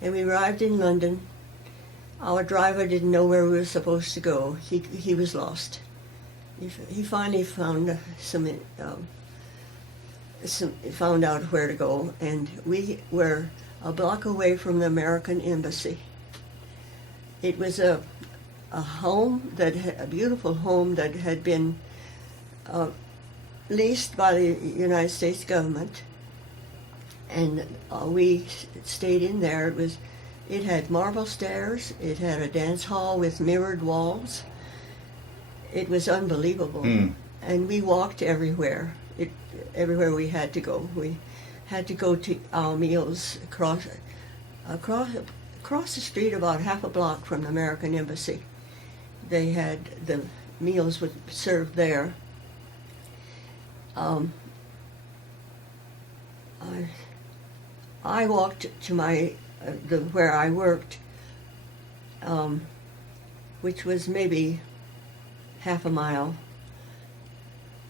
And we arrived in London. Our driver didn't know where we were supposed to go. He was lost. He finally found found out where to go, and we were a block away from the American Embassy. It was a home a beautiful home that had been leased by the United States government, and we stayed in there. It had marble stairs. It had a dance hall with mirrored walls. It was unbelievable. And we walked everywhere. Everywhere we had to go. We had to go to our meals across the street, about half a block from the American Embassy. They had the meals were served there. I walked to where I worked, which was maybe half a mile.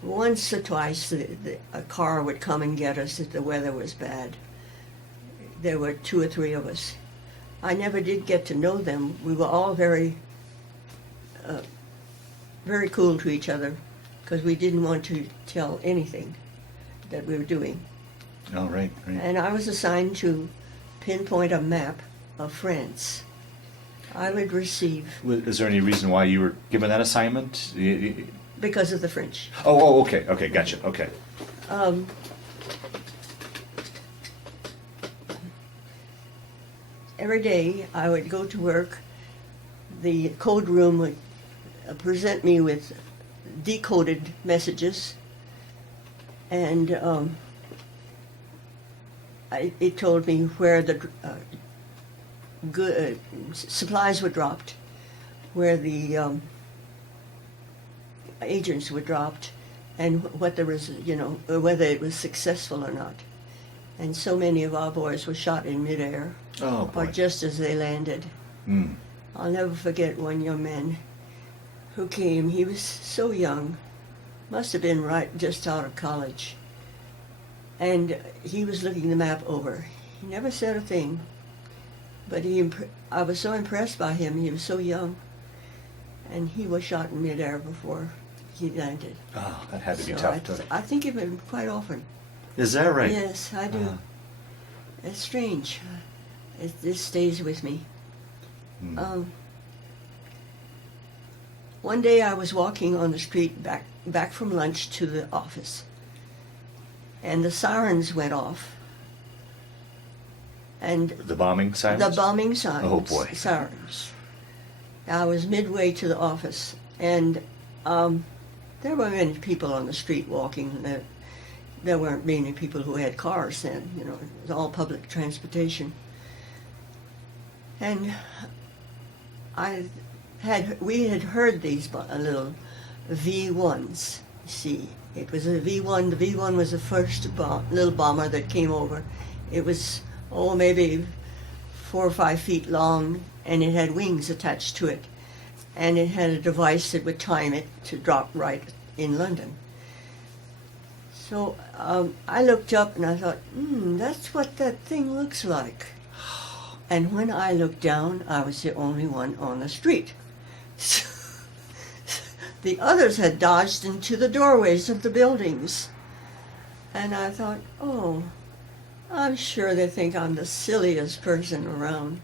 Once or twice a car would come and get us if the weather was bad. There were 2 or 3 of us. I never did get to know them. We were all very cool to each other because we didn't want to tell anything that we were doing. Oh, right. And I was assigned to pinpoint a map of France. I would receive... Is there any reason why you were given that assignment? Because of the French. Oh, okay, gotcha, okay. Every day I would go to work. The code room would present me with decoded messages, and it told me where the supplies were dropped, where the agents were dropped, and what there was, whether it was successful or not. And so many of our boys were shot in midair, or just as they landed. I'll never forget one young man who came. He was so young, must have been just out of college, and he was looking the map over. He never said a thing, but I was so impressed by him. He was so young, and he was shot in midair before he landed. Oh, that had to be tough. I think of him quite often. Is that right? Yes, I do. It's strange. This stays with me. One day I was walking on the street back from lunch to the office, and the sirens went off. And the bombing sirens? The bombing sirens. Oh, boy. Sirens. I was midway to the office, and there were many people on the street walking. There weren't many people who had cars then. It was all public transportation. And we had heard these little V1s. See, it was a V1. The V1 was the first little bomber that came over. It was, maybe 4 or 5 feet long, and it had wings attached to it. And it had a device that would time it to drop right in London. So I looked up and I thought, that's what that thing looks like. And when I looked down, I was the only one on the street. The others had dodged into the doorways of the buildings. And I thought, I'm sure they think I'm the silliest person around.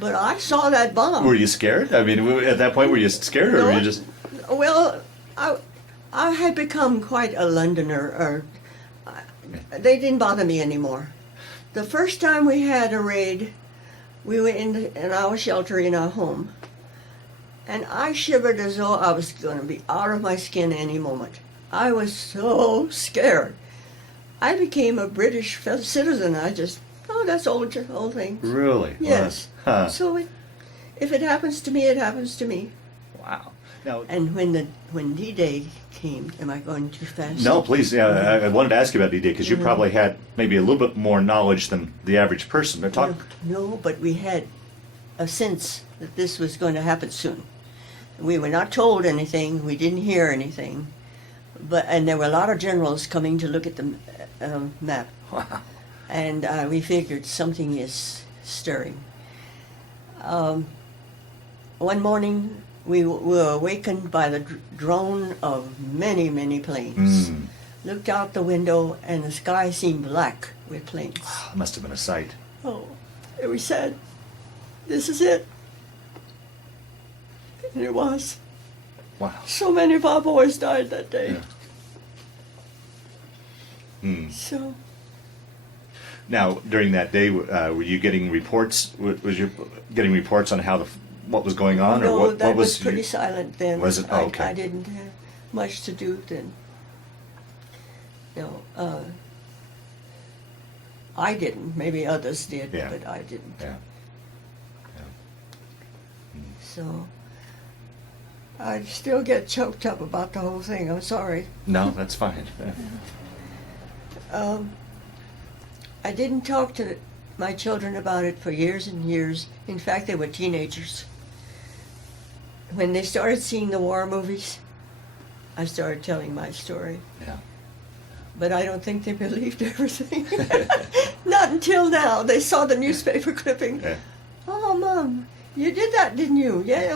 But I saw that bomb. Were you scared? I mean, at that point, were you scared, or were you just... Well, I had become quite a Londoner. They didn't bother me anymore. The first time we had a raid, we were in our shelter in our home, and I shivered as though I was going to be out of my skin any moment. I was so scared. I became a British citizen. That's old thing. Really? Yes. Wow. Huh. So if it happens to me, it happens to me. Wow. Now, and when D-Day came, am I going too fast? No, please. Yeah, I wanted to ask you about D-Day because you probably had maybe a little bit more knowledge than the average person. But No, but we had a sense that this was going to happen soon. We were not told anything. We didn't hear anything. And there were a lot of generals coming to look at the map. Wow. And we figured something is stirring. One morning, we were awakened by the drone of many, many planes. Looked out the window, and the sky seemed black with planes. Must have been a sight. Oh, and we said, "This is it." And it was. Wow. So many of our boys died that day. Yeah. So. Now, during that day, were you getting reports? Was you getting reports on how what was going on, No, or what that was pretty silent then. Was it? Oh, okay. I didn't have much to do then. No, I didn't. Maybe others did, Yeah. but I didn't. Yeah. So I still get choked up about the whole thing. I'm sorry. No, that's fine. I didn't talk to my children about it for years and years. In fact, they were teenagers. When they started seeing the war movies, I started telling my story. Yeah. But I don't think they believed everything. Not until now. They saw the newspaper clipping. Yeah. "Oh, Mom, you did that, didn't you?" "Yeah."